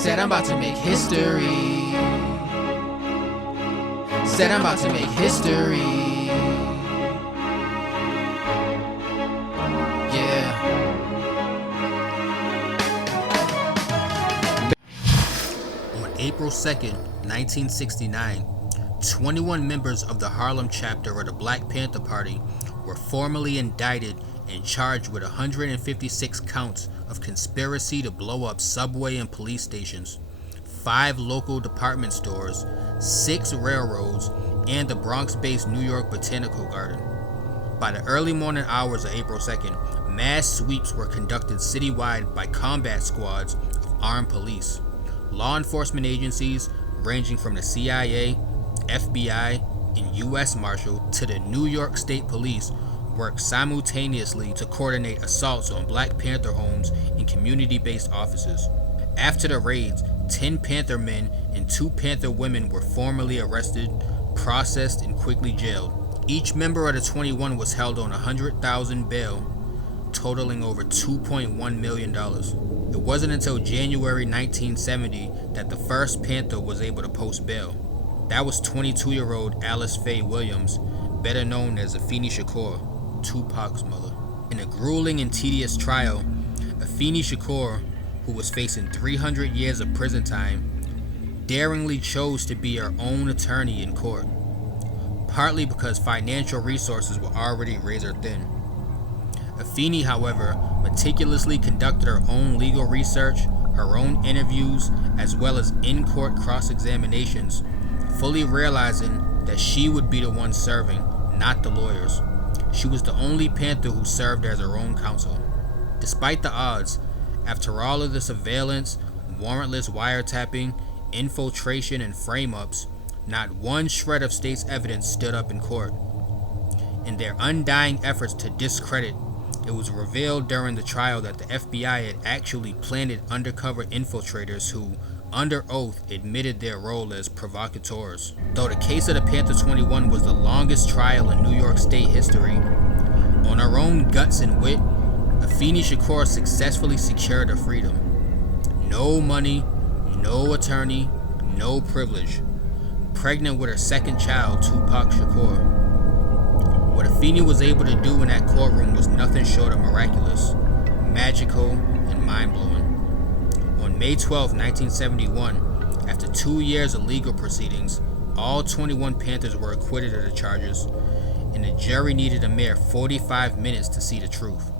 Said I'm about to make history. Said I'm about to make history. Yeah. On April 2nd, 1969, 21 members of the Harlem chapter of the Black Panther Party were formally indicted and charged with 156 counts of conspiracy to blow up subway and police stations, 5 local department stores, 6 railroads, and the Bronx-based New York Botanical Garden. By the early morning hours of April 2nd, mass sweeps were conducted citywide by combat squads of armed police. Law enforcement agencies ranging from the CIA, FBI, and U.S. Marshal to the New York State Police worked simultaneously to coordinate assaults on Black Panther homes and community-based offices. After the raids, 10 Panther men and 2 Panther women were formally arrested, processed, and quickly jailed. Each member of the 21 was held on $100,000 bail, totaling over $2.1 million. It wasn't until January 1970 that the first Panther was able to post bail. That was 22-year-old Alice Faye Williams, better known as Afeni Shakur, Tupac's mother. In a grueling and tedious trial, Afeni Shakur, who was facing 300 years of prison time, daringly chose to be her own attorney in court, partly because financial resources were already razor thin. Afeni, however, meticulously conducted her own legal research, her own interviews, as well as in-court cross-examinations, fully realizing that she would be the one serving, not the lawyers. She was the only Panther who served as her own counsel. Despite the odds, after all of the surveillance, warrantless wiretapping, infiltration, and frame-ups, not one shred of state's evidence stood up in court. In their undying efforts to discredit, it was revealed during the trial that the FBI had actually planted undercover infiltrators who, under oath, admitted their role as provocateurs. Though the case of the Panther 21 was the longest trial in New York State history, on her own guts and wit, Afeni Shakur successfully secured her freedom. No money, no attorney, no privilege. Pregnant with her second child, Tupac Shakur. What Afeni was able to do in that courtroom was nothing short of miraculous, magical, and mind-blowing. On May 12, 1971, after 2 years of legal proceedings, all 21 Panthers were acquitted of the charges, and the jury needed a mere 45 minutes to see the truth.